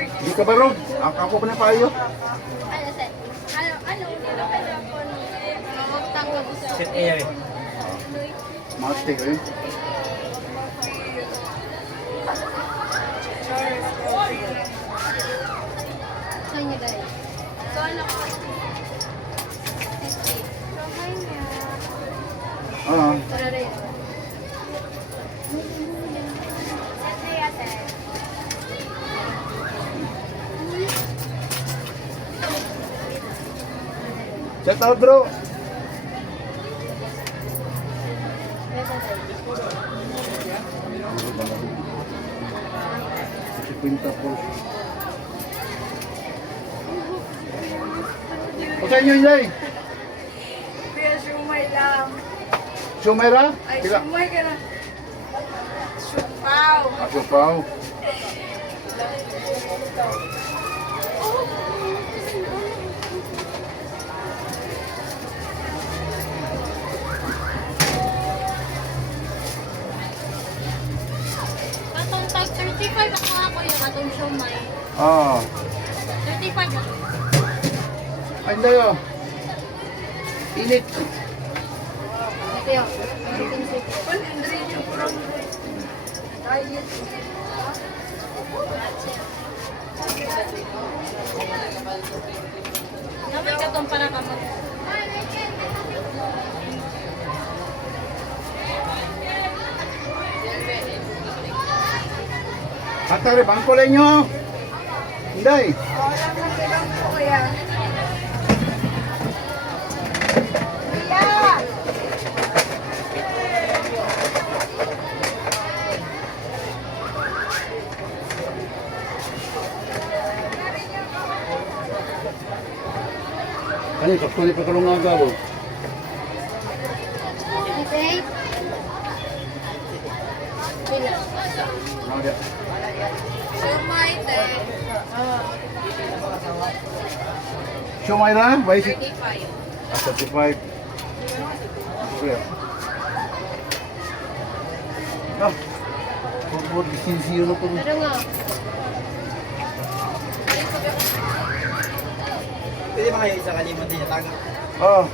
Di ka barog. Ako pa na payo. Sit air. Mati ko yun. Saan niya dahil? So, ano ko? Oo. Tara rin. Shout out bro. Pinta po. O sa inyo Inday? Kuya, shumay lang. Sumera? Ay, Pila? shumay ka na. Shumaw. Ako pao. Katong tag 35 ako ako yung atong siomay. Ah. 35 ako. Ay Inday oh. Init. Ito yun. Pun, Indri, yung kurang. Diet. Namay katong para ka mo. Hatari bangko lang nyo. Inday. Lang po, kuya. Kuya! Ano yung kaktuloy pa kalong nga gabo? Okay? Pila. Mga Shumay, te. Shumaira? Why is it? 35. 35. Okay. Ah. Pagbuot, sinisiyo na ito. Pero nga. Pwede mga isa kalimot din yung taga. Ah.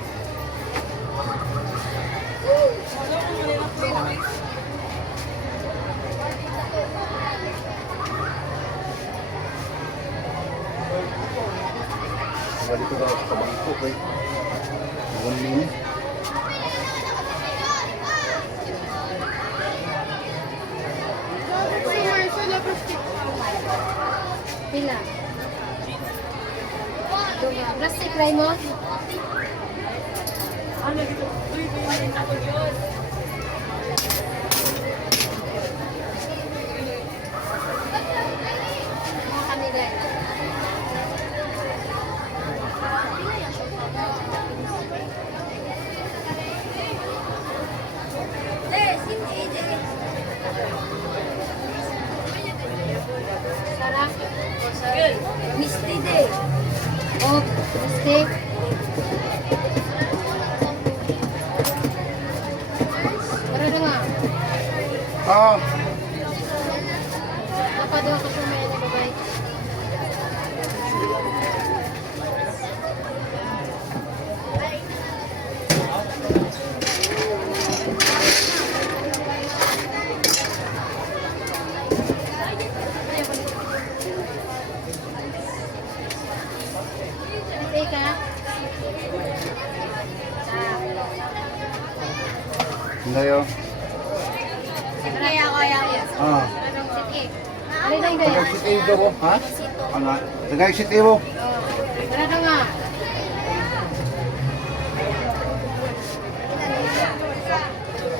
Balik ko daw sa bangko kay. One minute. Pila. Plastic try mo? Kami din. Sarap. Misty day. Oh, misty. Tara na nga. Ah. Napadaw ko sa may nababay. Okay ka? Inday oh. Kaya ko yan. Ah. Sige. Ano na yung gaya? Tagay sit evo ko, ha? Ano? Tagay sit evo. Tara na nga.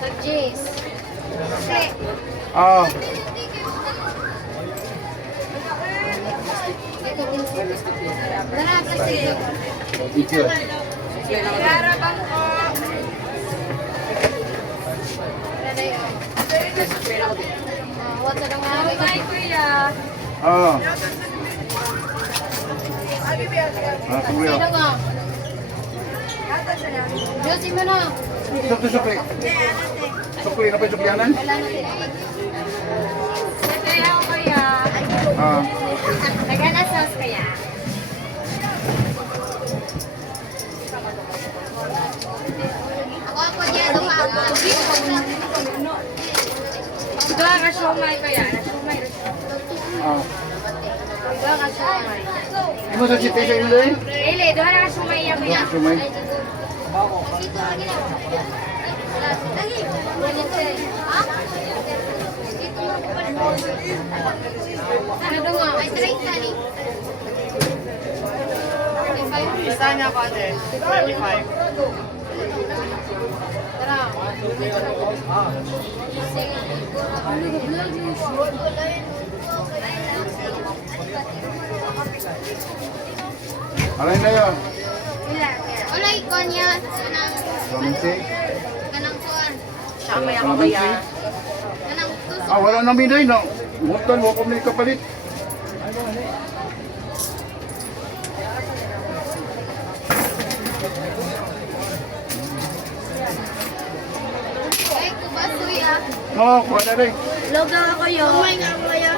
Tag-Jace. Ah. Ito, tara, plastic. Picture. Yara bang po? Tara na yun. What's na nga? Bye, kuya. Ah. Abi, biya, biya. Ah, tuloy Sino oh. nga? Ata siya na. Josie mo na. Sukli. Sukli na pa yung suklianan? Wala natin. Kaya, kuya. Ah. Kaya, kaya. Ako dyan, duha ako. Dua ka siomay kaya. Siomay. Ah. Dua ka siomay. Imo sa city sa inyo dai? Ele, dua ka siomay ya kuya. Sumay. Lagi. Ha? Ano daw nga? Ay, try tani. Isa niya pa ate. 35. Tara. Alay na yun. Ila, kaya. Wala ikon yan. Kalamansi. Kanang kuan. Kalamansi. Kanang tus. Ah, wala na minay no. Mutan mo kung may kapalit. Ay, kubasuy ah. No, wala rin. Loga ako yun. Oh my God, kaya.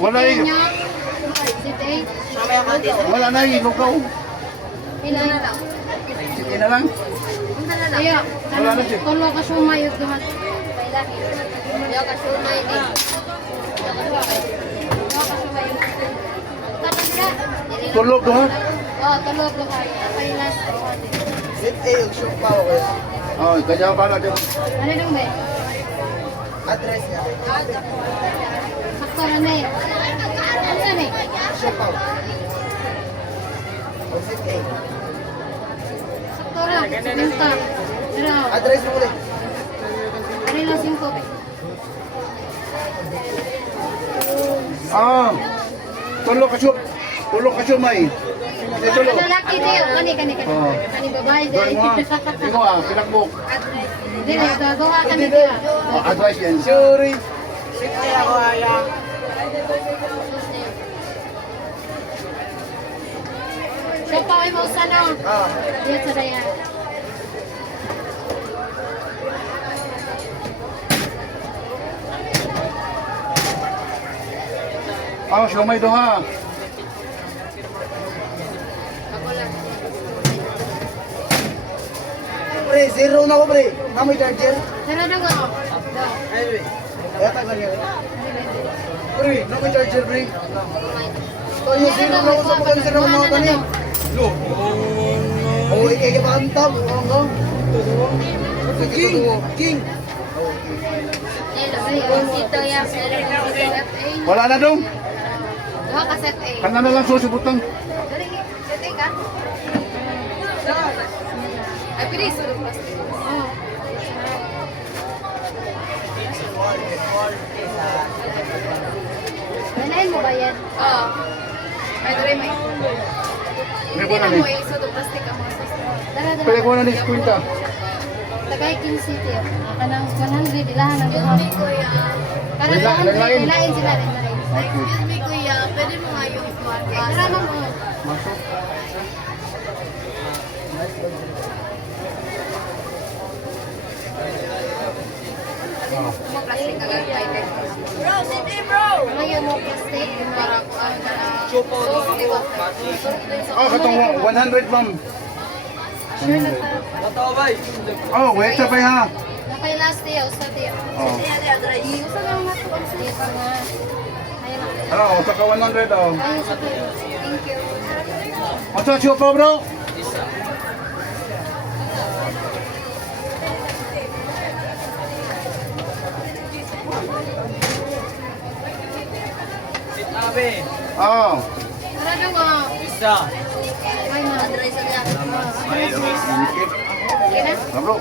Wala rin. City. Wala na yung lugaw. Ilan na lang. City na lang. Ayo. Wala na siya. Tulo ka sumay yung duhat. Yo ka sumay din. Tapos ka. Tulog ha? Oh, tulo ko kayo. Pailas. Sit A yung show pa ako. Oh, kanya para dyan. Ano nung ba? Address niya. Sakto na eh. Ano na eh? Show pa. O sit A. Sakto ra. Sinta. Pero, Address mo ulit. ano lang 5 ba? Ah, tulog ka siya. Tulog ka siya may. Tulog. Ano laki tayo? Kani. Oh. Kani babae Doon din. mo ah. Ikaw ah, pinakbuk. Dili, gagawa kami dito. Oh, advice yan. Sorry. Sit A ako aya. Siya pa ay mo sana. Ah. Dito sa dayan. Ah, siya may doha. Pre, zero na ako pre. Namoy charger. Tara na nga. Ay, pre. Kaya tagal niya. Pre, namoy charger pre. So, yung zero na ako sa pagkansir ng mga tanim. Oh, ikikipantam. King. Dito yan. Wala na dong. Duha ka set A. Kana na lang susubutang. Dali, set A ka? Ay, pili, sulog plastic. Oo. Ganahin mo ba yan? Oo. Ay, dali may. May Hindi ko na na ni. mo, sulog plastic ang mga sister. Dara. Pwede ko na ni kwenta. Tagay King City. Kanang 100, ilahan ng duha. Kanang Wala, 100, lain. ilain sila rin. Okay. me, kuya. Pwede mo nga yung Tara na mo. Masuk. Mo plastic agad kay Tek. Bro, city bro. Ngayon mo plastic para ko ang Chupo. Ah, katong 100 ma'am. Sure na ta. Totoo ba? Oh, wait sa ha. Nakay last day sa day. Oh. Usa lang na to ang day pa nga. Ayun na. Ano, sa ka 100 oh. Ayun sa day. Thank you. Asa siya pa bro? Sit A. Oh. Tara na nga. Isa. Ay na. Address sa day. May miss. Okay na? Ah, bro.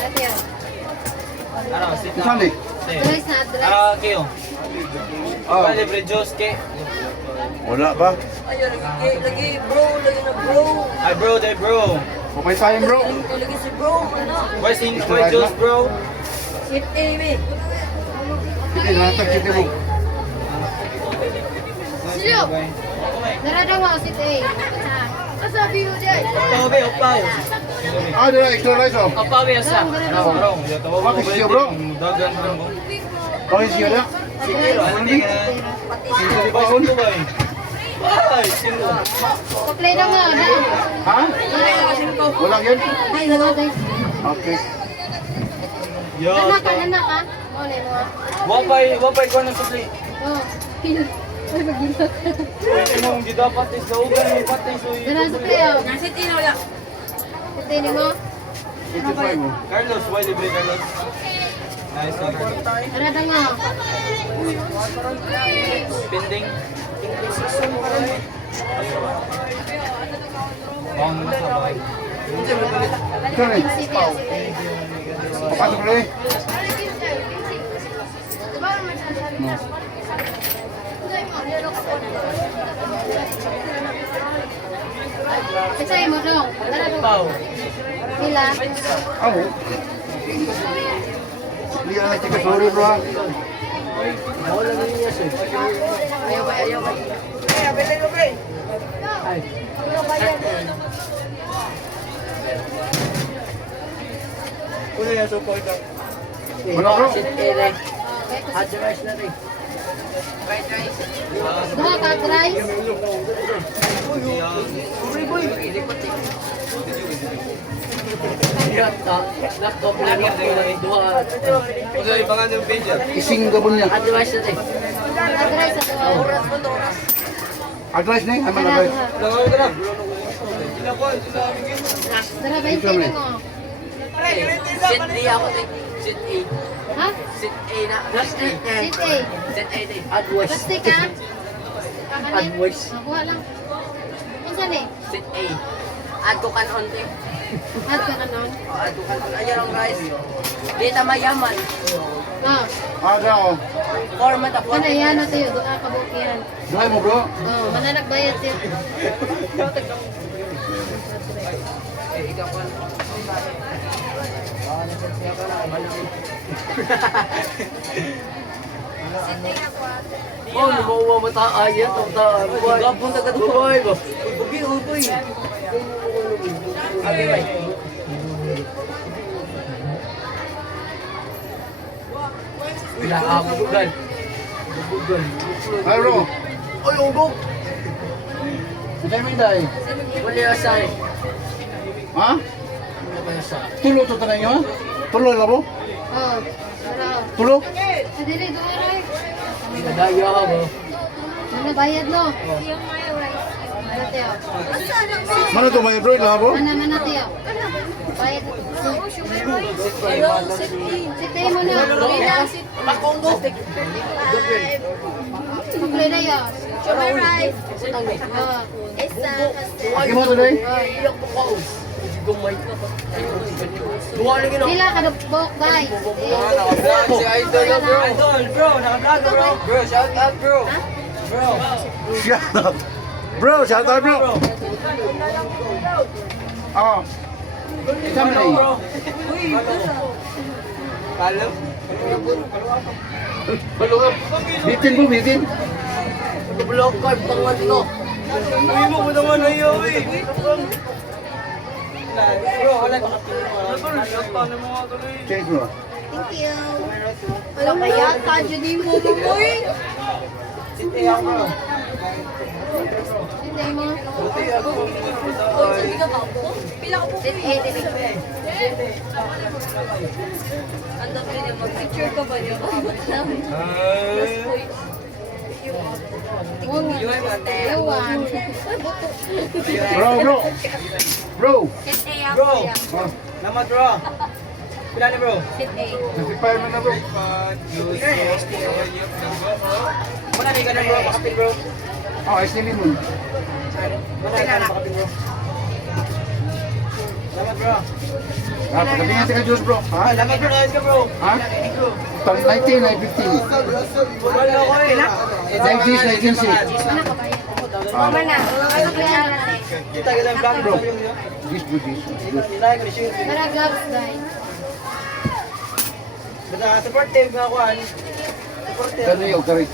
Dati yan. Ano, sit Saan na. eh? Address na address. Ah, kayo. Oh. Ba, libre juice ke. Wala ba? Lagi na bro. Ay, bro, day bro. Kupay tayo bro. Lagi si bro, ano? Where's the free juice, bro? Sit Amy. Hindi na ito kita mo. Silyo. Tara na nga si Tay. Kasabi mo dyan. Opaw, be, opaw. Ah, dila extra rice oh. Opaw, be, asa. Ano, bro? Bakit siya, bro? Dagan, bro. Okay, siya na. Play na nga, na. Ha? Wala yun? Ay, wala guys. Okay. Anak ka. Oh, lelo. Wapay ko ng supli. Oh, pil. Ay, magilo. Imong gidapat is daugan ni patay so. Dala sa playo. Nasa tino lang. Katini mo. 85 mo. Carlos, why libre Carlos? Nice one. Dala da nga. Pending. Bang masabay. Ito rin. City ah. Pasok rin. No. Kisay mo dong. Dala dong. Pau. Pila. Ako. Hindi ka na chika. Sorry bro ha. Kuno yan suko ito. Wala bro. Duha ka rice. Okay, pangan yung page. Ising gabon niya. Ka rice sa duha. Advice na yun. Haman Dala advice. duha. Langaw ka na. Dala 20 mo. Sit D ako tayo. Sit A. Ha? Sit A na. Last Sit A. Sit A tayo. Advice. Plastic ka? Kakanin? Advice. Makuha lang. Unsan eh? Sit A. Add ko kanon tayo. Add ka na nun. Add ko kanon. Ayan ang guys. Dita mayaman. Ah, Aga o. Format ako. ano yan na tayo. Doon ka bukihan. Duhay mo bro. Oh, mananak bayad siya. Ikaw pa. Oh, lumawa mata ayat ang taan. Gapon ta kadugay ba? Ubi ubi. Okay, bye. Wala ako bugan. Bugan. Hi bro. Oy, ugok. Sige mo inday. Wala sa akin. Ha? Wala sa akin. Tulo to tanay nyo ha? Tulo na bro? Oh, sarap. Tulo? Adili, doon ay. Nagaya ka ba? Ano bayad no? Ano tayo? Mana to may bro? Ila bro? Mana tayo? Bayad. Sitay mo na. Pakonggo. Play na yun. Oh. Aki mo today? Iyak mo ka. Gumay ka ba? Duwa lagi no. Pila ka bok guys. Si Idol bro. Idol bro, naka-vlog bro. Bro, shout out bro. Bro. Shout out. Bro, shout out bro. Oh. Isa mo na eh. Kalem. Balungap. Bitin bro, bitin. Block card pangan no. Uy mo ko naman ayo eh. Bro, wala ka Change bro. Thank you. Alam mo yan, kadyo din mo mamoy. Sitay ako bro. Sitay mo. Pila ko po. Ando pwede mag-picture ka ba niyo? Ewan. Bro, bro. Bro. Sit A Bro. ako. Oh. Nama bro. Pila ni bro? Sit A. Nasipay mo na bro. Wala ni ganun bro, makapil bro. Oh, ice nili mo. Wala ni ganun makapil bro. Salamat bro. Ah, pagkabingan sa ka-juice bro. Ha? Salamat bro, ayos ka bro. Ha? Tang 19, 15. Wala ko eh. 19, 19, Ano ka bayad? Mama na. Ano kaya Kita kita vlog bro. This bro, this. Like and share. Para gloves guys. Basta supportive nga ako an. Supportive. Kano yung karit?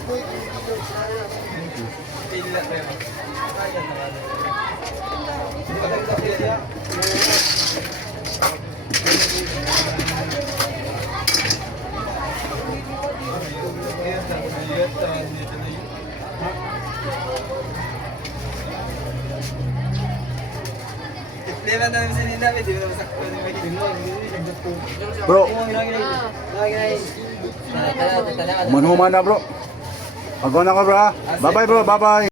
Kailan na namin sinina, hindi mo naman sakto ni Mike. Bro, Tanaw. manuman na bro. Pagod na ka bro. Bye bye bro, bye bye.